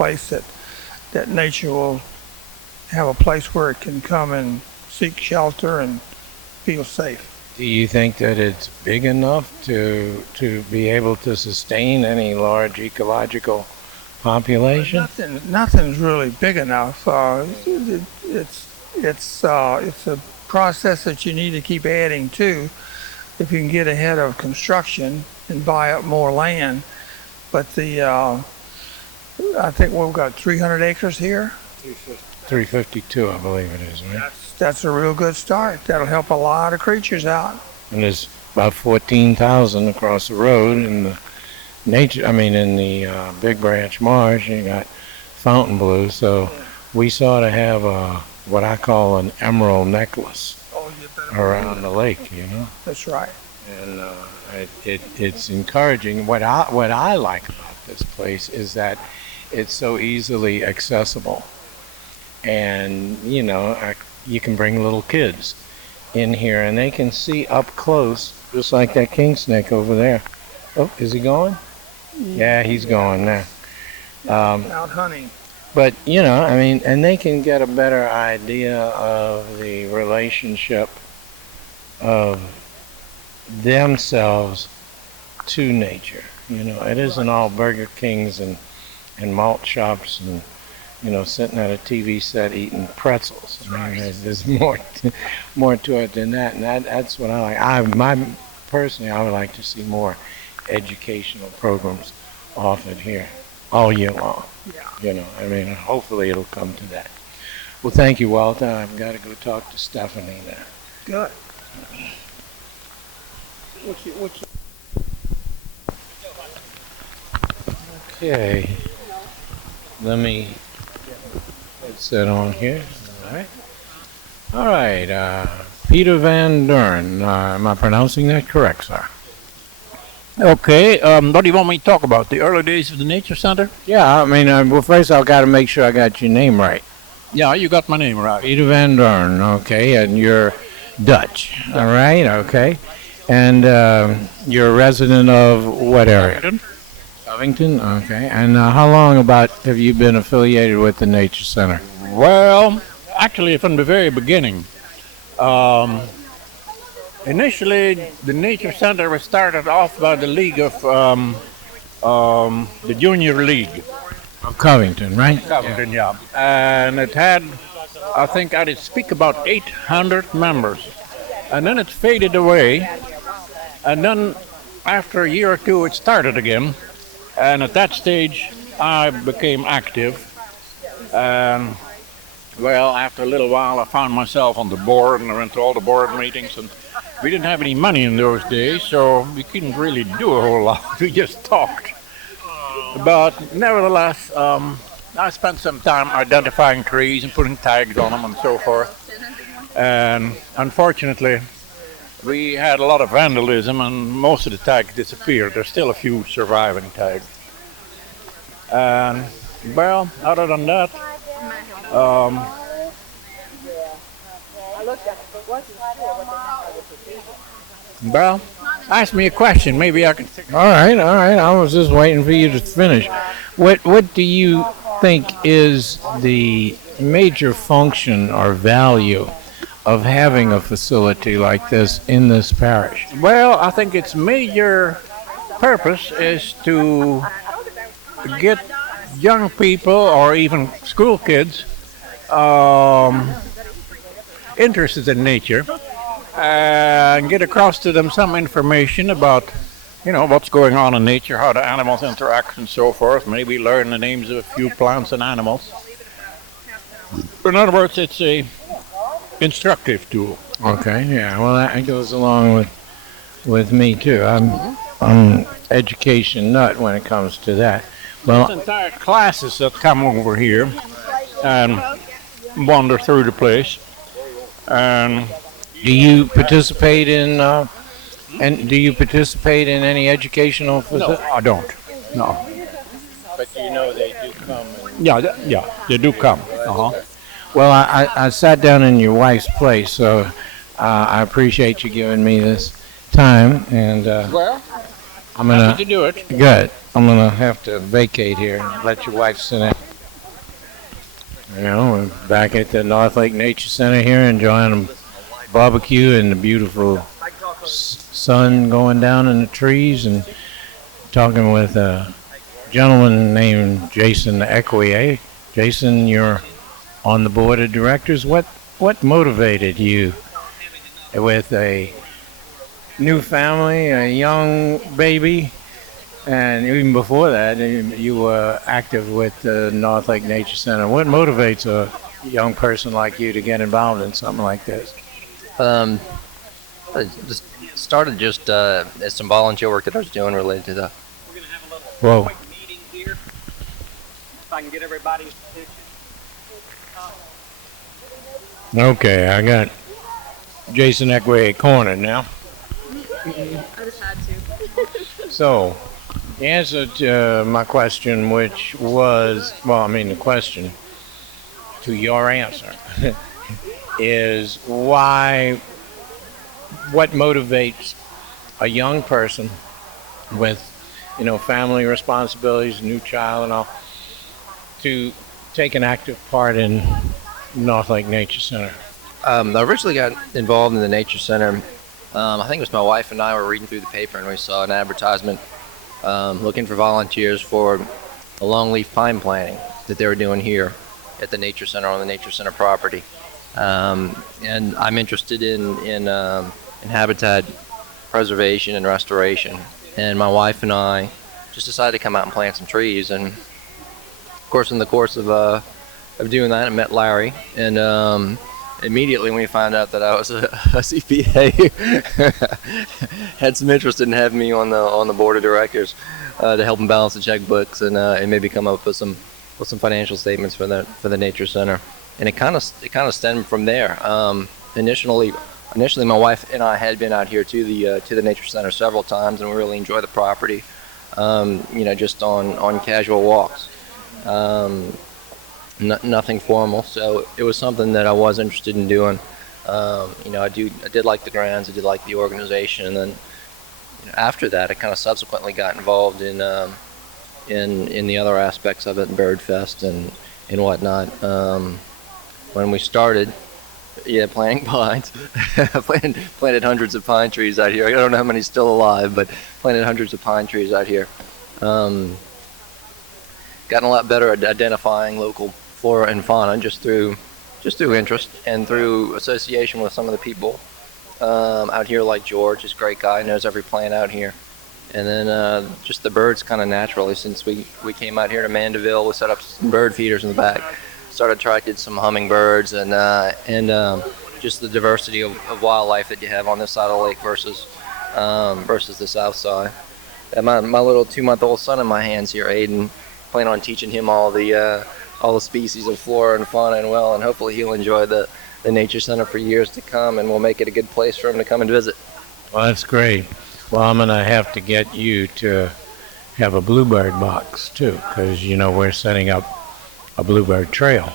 place that nature will have a place where it can come and seek shelter and feel safe. Do you think that it's big enough to be able to sustain any large ecological population? Nothing's really big enough. It's a process that you need to keep adding to if you can get ahead of construction and buy up more land. But I think we've got 300 acres here. 352, I believe it is, right? That's a real good start. That'll help a lot of creatures out. And there's about 14,000 across the road in the Big Branch Marsh. You got Fontainebleau, so we sort of have what I call an emerald necklace around the lake, you know. That's right. And it's encouraging. What I like about this place is that it's so easily accessible, and you can bring little kids in here and they can see up close, just like that king snake over there. Oh, is he going? Yeah, he's going now. Out hunting. But and they can get a better idea of the relationship of themselves to nature. It isn't all Burger Kings and malt shops and sitting at a TV set eating pretzels. I mean, there's more to it than that, and that's what I like. Personally, I would like to see more educational programs offered here all year long. Yeah. Hopefully it'll come to that. Well, thank you, Walter. I've got to go talk to Stephanie now. Good. Okay. Let me set on here. All right. Peter Van Duren. Am I pronouncing that correct, sir? Okay. What do you want me to talk about? The early days of the Nature Center? Yeah. Well, first I've got to make sure I got your name right. Yeah, you got my name right. Peter Van Duren. Okay, and you're Dutch. All right. Okay. And you're a resident of what area? Covington. Okay. And how long have you been affiliated with the Nature Center? Well, actually, from the very beginning. Initially, the Nature Center was started off by the League of the Junior League of Covington, right? Covington, yeah. And it had, I think, I'd speak about 800 members, and then it faded away. And then, after a year or two, it started again. And at that stage, I became active. And, well, after a little while, I found myself on the board, and I went to all the board meetings. And we didn't have any money in those days, so we couldn't really do a whole lot. We just talked. But nevertheless, I spent some time identifying trees and putting tags on them and so forth. And unfortunately, we had a lot of vandalism, and most of the tags disappeared. There's still a few surviving tags. And, well, other than that, well, ask me a question. Maybe I can. All right. I was just waiting for you to finish. What do you think is the major function or value of having a facility like this in this parish? Well, I think its major purpose is to get young people or even school kids interested in nature and get across to them some information about, what's going on in nature, how the animals interact and so forth. Maybe learn the names of a few plants and animals. In other words, it's a instructive tool. Okay, yeah. Well, that goes along with me too. I'm education nut when it comes to that. Well, there's entire classes that come over here and wander through the place. And do you participate in any educational facility? No, I don't. No. But they do come. Yeah, they do come. Well, I sat down in your wife's place, so I appreciate you giving me this time, and well, I'm gonna happy to do it. Good. I'm gonna have to vacate here and let your wife sit down. You know, we're back at the North Lake Nature Center here, enjoying a barbecue and the beautiful sun going down in the trees, and talking with a gentleman named Jason Ecquyer. Jason, you're on the board of directors. What motivated you with a new family, a young baby, and even before that, you were active with the North Lake Nature Center? What motivates a young person like you to get involved in something like this? I just started as some volunteer work that I was doing related to the. We're going to have a little Whoa. quick meeting here. If I can get everybody's attention. Okay, I got Jason Ecquyer cornered now. I just had to. So, the answer to my question, which was, the question to your answer is what motivates a young person with, family responsibilities, new child and all, to take an active part in North Lake Nature Center? I originally got involved in the Nature Center. I think it was my wife and I were reading through the paper, and we saw an advertisement looking for volunteers for a longleaf pine planting that they were doing here at the Nature Center on the Nature Center property. And I'm interested in habitat preservation and restoration. And my wife and I just decided to come out and plant some trees. And of course, in the course of doing that, I met Larry. And immediately when he found out that I was a CPA, had some interest in having me on the board of directors to help him balance the checkbooks and maybe come up with some financial statements for the Nature Center. And it kind of stemmed from there. Initially, my wife and I had been out here to the Nature Center several times, and we really enjoy the property. Just on casual walks. Nothing formal, so it was something that I was interested in doing. I did like the grounds, I did like the organization, and then after that, I kind of subsequently got involved in the other aspects of it, Bird Fest and whatnot. When we started, planting pines, planted hundreds of pine trees out here. I don't know how many's still alive, but planted hundreds of pine trees out here. Gotten a lot better at identifying local flora and fauna just through interest and through association with some of the people out here, like George. He's a great guy, knows every plant out here. And then just the birds kind of naturally, since we came out here to Mandeville, we set up some bird feeders in the back, started attracted some hummingbirds and just the diversity of wildlife that you have on this side of the lake versus the south side. And my little 2-month-old son in my hands here, Aiden, plan on teaching him all the species of flora and fauna, and hopefully he'll enjoy the Nature Center for years to come, and we'll make it a good place for him to come and visit. Well, that's great. Well, I'm going to have to get you to have a bluebird box, too, because, we're setting up a bluebird trail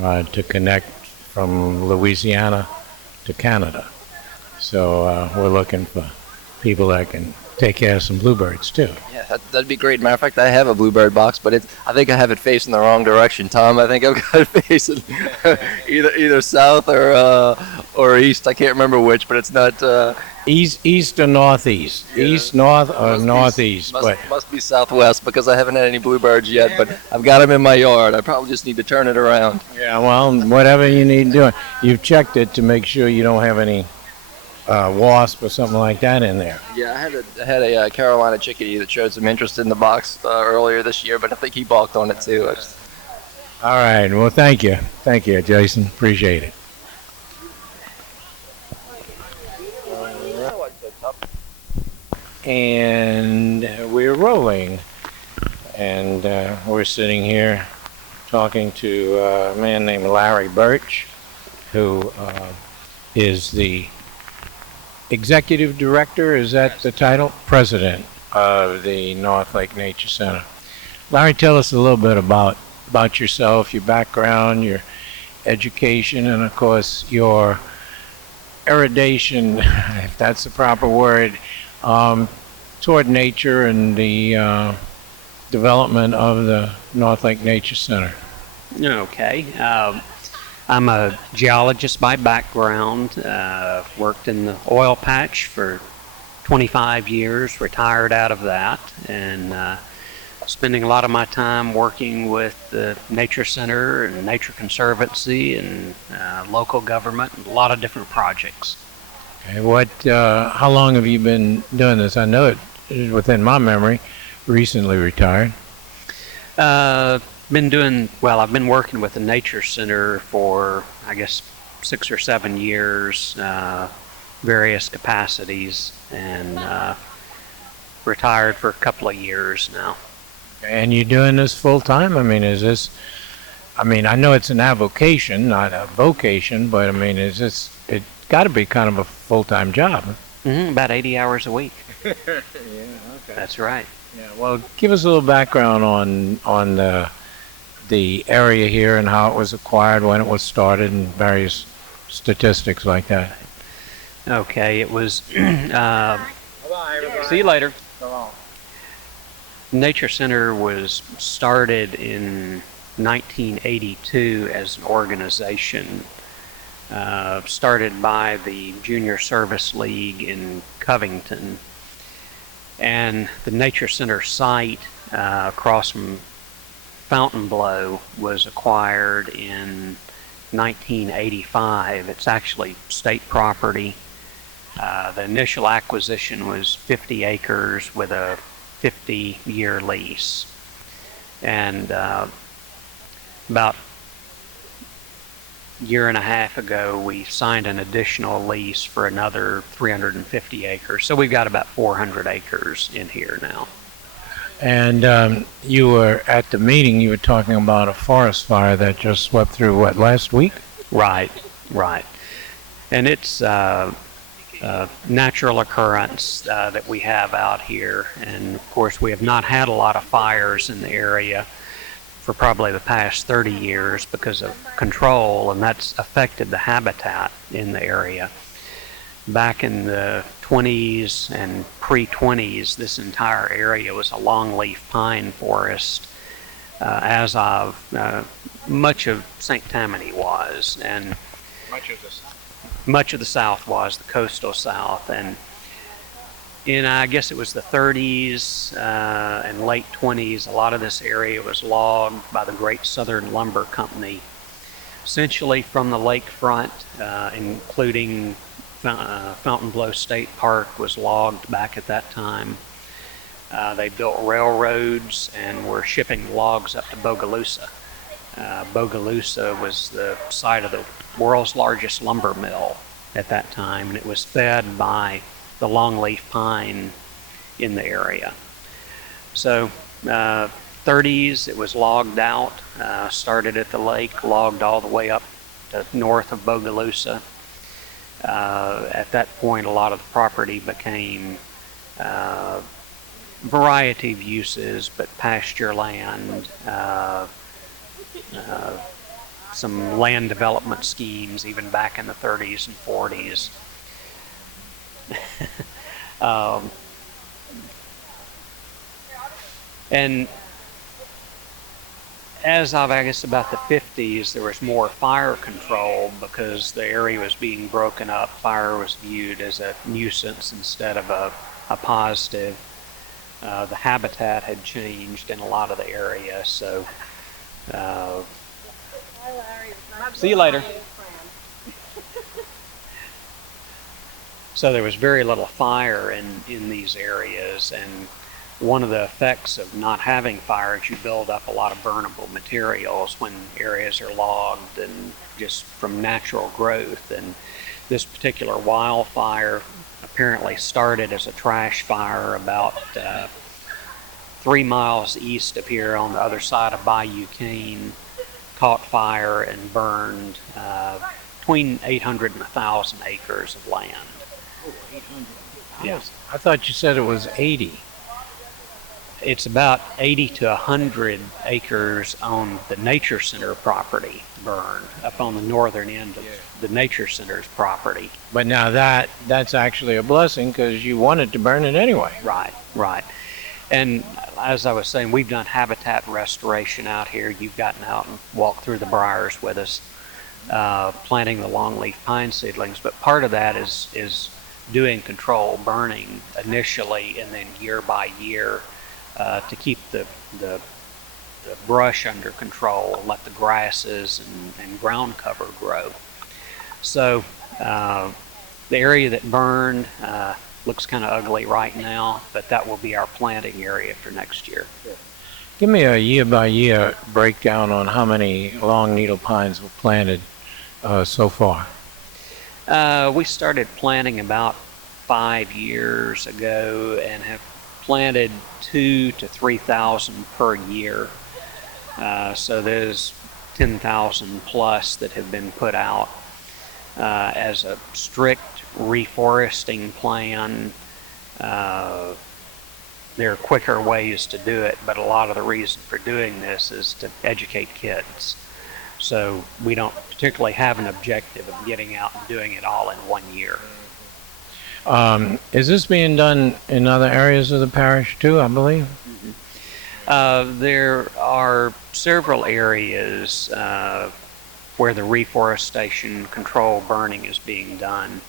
to connect from Louisiana to Canada. So we're looking for people that can take care of some bluebirds, too. Yeah, that'd be great. Matter of fact, I have a bluebird box, but I think I have it facing the wrong direction, Tom. I think I've got it facing either south or east. I can't remember which, but it's not... East or northeast? Yeah. East, north, or northeast? Must be southwest, because I haven't had any bluebirds yet, but I've got them in my yard. I probably just need to turn it around. Yeah, well, whatever you need to do. You've checked it to make sure you don't have any wasp or something like that in there. Yeah, I had a Carolina chickadee that showed some interest in the box earlier this year, but I think he balked on it too. All right, well, thank you, Jason. Appreciate it. And we're rolling, and we're sitting here talking to a man named Larry Burch, who is the executive director, is that the title? President of the North Lake Nature Center. Larry, tell us a little bit about yourself, your background, your education, and of course your erudition, if that's the proper word, toward nature and the development of the North Lake Nature Center. Okay. I'm a geologist by background. Worked in the oil patch for 25 years, retired out of that, and spending a lot of my time working with the Nature Center and Nature Conservancy and local government and a lot of different projects. Okay, how long have you been doing this? I know it is within my memory, recently retired. I've been working with the Nature Center for, I guess, 6 or 7 years, various capacities, and retired for a couple of years now. And you're doing this full time? I mean, I know it's an avocation, not a vocation, but I mean, it's got to be kind of a full-time job. About 80 hours a week. Yeah, okay. That's right. Yeah, well, give us a little background on the area here and how it was acquired, when it was started, and various statistics like that. Okay, it was. See you later. Nature Center was started in 1982 as an organization, started by the Junior Service League in Covington. And the Nature Center site across from Fontainebleau was acquired in 1985. It's actually state property. The initial acquisition was 50 acres with a 50-year lease. And about a year and a half ago, we signed an additional lease for another 350 acres. So we've got about 400 acres in here now. And you were at the meeting, you were talking about a forest fire that just swept through, last week? Right. And it's natural occurrence that we have out here. And of course, we have not had a lot of fires in the area for probably the past 30 years because of control, and that's affected the habitat in the area. Back in the 20s and pre-20s, this entire area was a longleaf pine forest, as of much of St. Tammany was, and much of the South was, the coastal South. And in, I guess it was the 30s and late 20s, a lot of this area was logged by the Great Southern Lumber Company, essentially from the lakefront, including Fontainebleau State Park was logged back at that time. They built railroads and were shipping logs up to Bogalusa. Bogalusa was the site of the world's largest lumber mill at that time, and it was fed by the longleaf pine in the area. So 30s, it was logged out, started at the lake, logged all the way up to north of Bogalusa. At that point, a lot of the property became variety of uses, but pasture land, some land development schemes even back in the 30s and 40s. And as of, I guess, about the 50s, there was more fire control because the area was being broken up. Fire was viewed as a nuisance instead of a positive. The habitat had changed in a lot of the area, so see you later. So there was very little fire in these areas, and one of the effects of not having fire is you build up a lot of burnable materials when areas are logged and just from natural growth. And this particular wildfire apparently started as a trash fire about 3 miles east of here on the other side of Bayou Lacombe, caught fire and burned between 800 and 1,000 acres of land. Oh, 800. Yes. I thought you said it was 80. It's about 80 to 100 acres on the Nature Center property burned up on the northern end of the Nature Center's property. But now that's actually a blessing because you wanted to burn it anyway. Right. And as I was saying, we've done habitat restoration out here. You've gotten out and walked through the briars with us, planting the longleaf pine seedlings. But part of that is doing control burning initially, and then year by year to keep the brush under control, let the grasses and ground cover grow. So the area that burned looks kind of ugly right now, but that will be our planting area for next year. Give me a year-by-year breakdown on how many long needle pines were planted so far. We started planting about 5 years ago and have planted 2,000 to 3,000 per year. So there's 10,000 plus that have been put out as a strict reforesting plan. There are quicker ways to do it, but a lot of the reason for doing this is to educate kids. So we don't particularly have an objective of getting out and doing it all in 1 year. Is this being done in other areas of the parish too, I believe? There are several areas where the reforestation control burning is being done.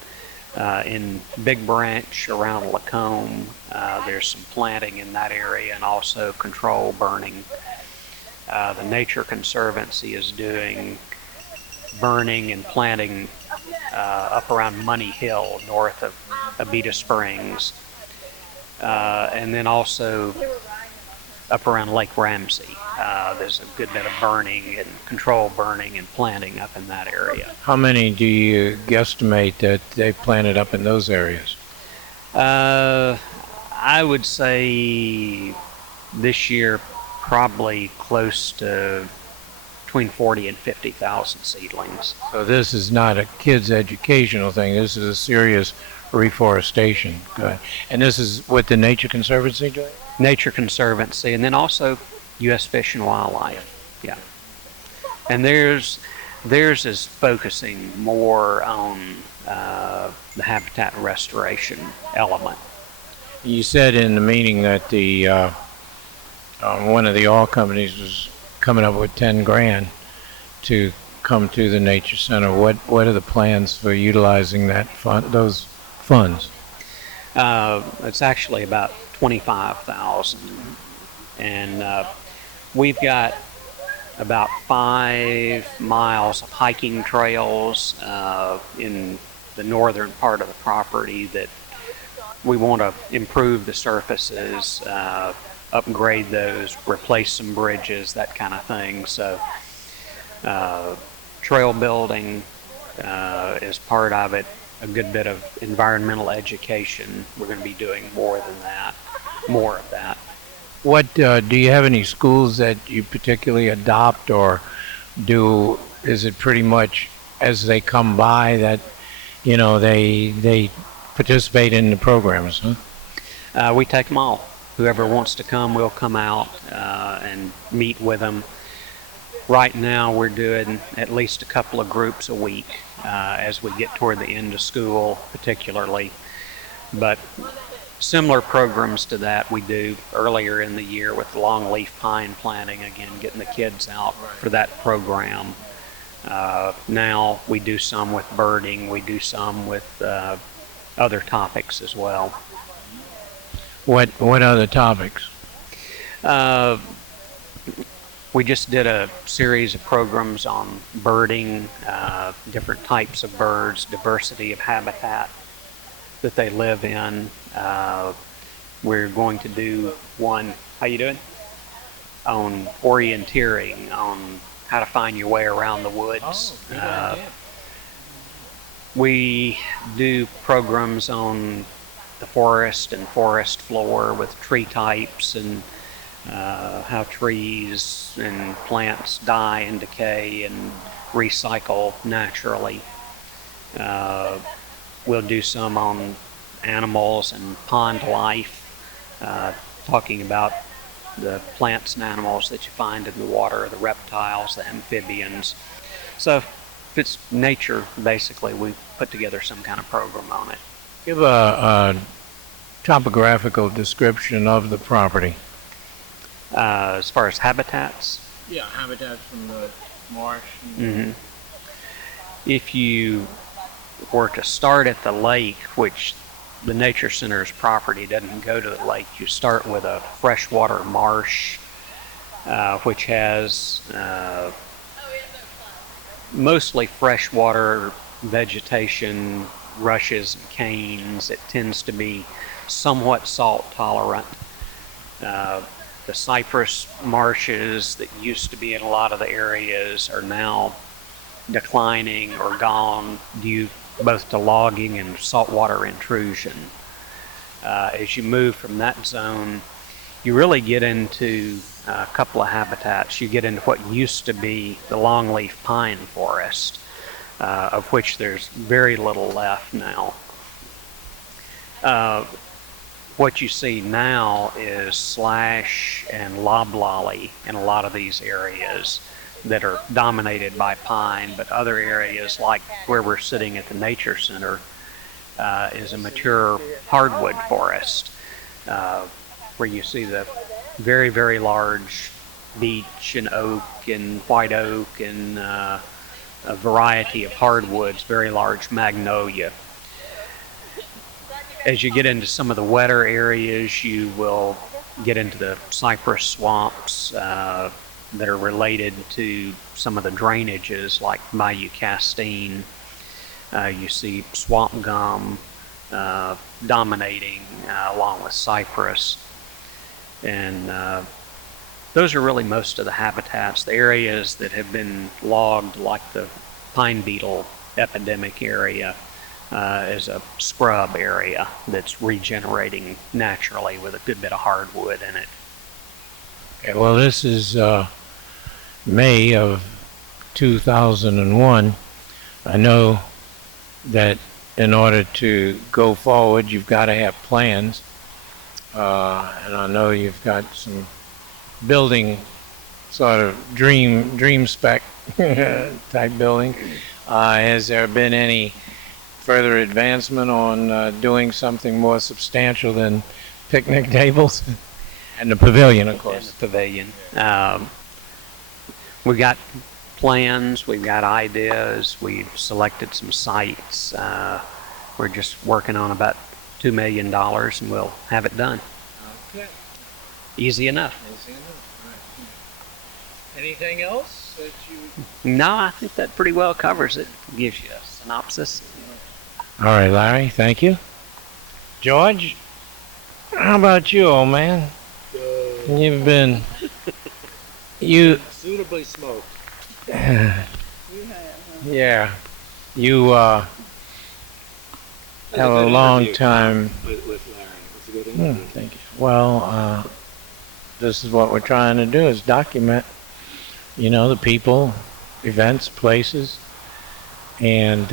In Big Branch around Lacombe, there's some planting in that area and also control burning. The Nature Conservancy is doing burning and planting up around Money Hill, north of Abita Springs, and then also up around Lake Ramsey. There's a good bit of burning and control burning and planting up in that area. How many do you guesstimate that they planted up in those areas? I would say this year probably close to between 40 and 50,000 seedlings. So this is not a kid's educational thing. This is a serious reforestation. Good. And this is what the Nature Conservancy doing? Nature Conservancy, and then also U.S. Fish and Wildlife. Yeah. And theirs is focusing more on the habitat restoration element. You said in the meeting that the one of the oil companies was coming up with 10 grand to come to the Nature Center. What are the plans for utilizing those funds? It's actually about 25,000, and we've got about 5 miles of hiking trails in the northern part of the property that we want to improve the surfaces, upgrade those, replace some bridges, that kind of thing. So trail building is part of it, a good bit of environmental education. We're going to be doing more of that. What do you have any schools that you particularly adopt, or is it pretty much as they come by that they participate in the programs? Huh? We take them all. Whoever wants to come, we'll come out and meet with them. Right now we're doing at least a couple of groups a week as we get toward the end of school particularly. But similar programs to that we do earlier in the year with longleaf pine planting, again getting the kids out for that program. Now we do some with birding, we do some with other topics as well. What other topics? We just did a series of programs on birding, different types of birds, diversity of habitat that they live in. We're going to do one, how you doing? On orienteering, on how to find your way around the woods. We do programs on the forest and forest floor with tree types and how trees and plants die and decay and recycle naturally. We'll do some on animals and pond life, talking about the plants and animals that you find in the water, the reptiles, the amphibians. So if it's nature, basically, we put together some kind of program on it. Give a topographical description of the property. As far as habitats, Yeah, habitats from the marsh. if you were to start at the lake, which the Nature Center's property doesn't go to the lake, you start with a freshwater marsh, which has mostly freshwater vegetation, rushes and canes. It tends to be somewhat salt tolerant. The cypress marshes that used to be in a lot of the areas are now declining or gone due both to logging and saltwater intrusion. As you move from that zone, you really get into a couple of habitats. You get into what used to be the longleaf pine forest, of which there's very little left now. What you see now is slash and loblolly in a lot of these areas that are dominated by pine, but other areas like where we're sitting at the Nature Center is a mature hardwood forest, where you see the very, very large beech and oak and white oak and a variety of hardwoods, very large magnolia. As you get into some of the wetter areas, you will get into the cypress swamps that are related to some of the drainages like Bayou Castine. You see swamp gum dominating along with cypress. And those are really most of the habitats. The areas that have been logged, like the pine beetle epidemic area, is a scrub area that's regenerating naturally with a good bit of hardwood in it. Okay, well, this is May of 2001. I know that in order to go forward, you've got to have plans. And I know you've got some building sort of dream spec type building. Has there been any further advancement on doing something more substantial than picnic tables? And the pavilion, of course. And the pavilion. We've got plans, we've got ideas, we've selected some sites. We're just working on about $2 million and we'll have it done. Okay. Easy enough. Right. Anything else that you... No, I think that pretty well covers it. Gives you a synopsis. All right, Larry, thank you. George, how about you, old man? You've been... Suitably smoked. Yeah. You have a long time... With Larry. It's a good interview. Thank you. Well, this is what we're trying to do, is document, the people, events, places, and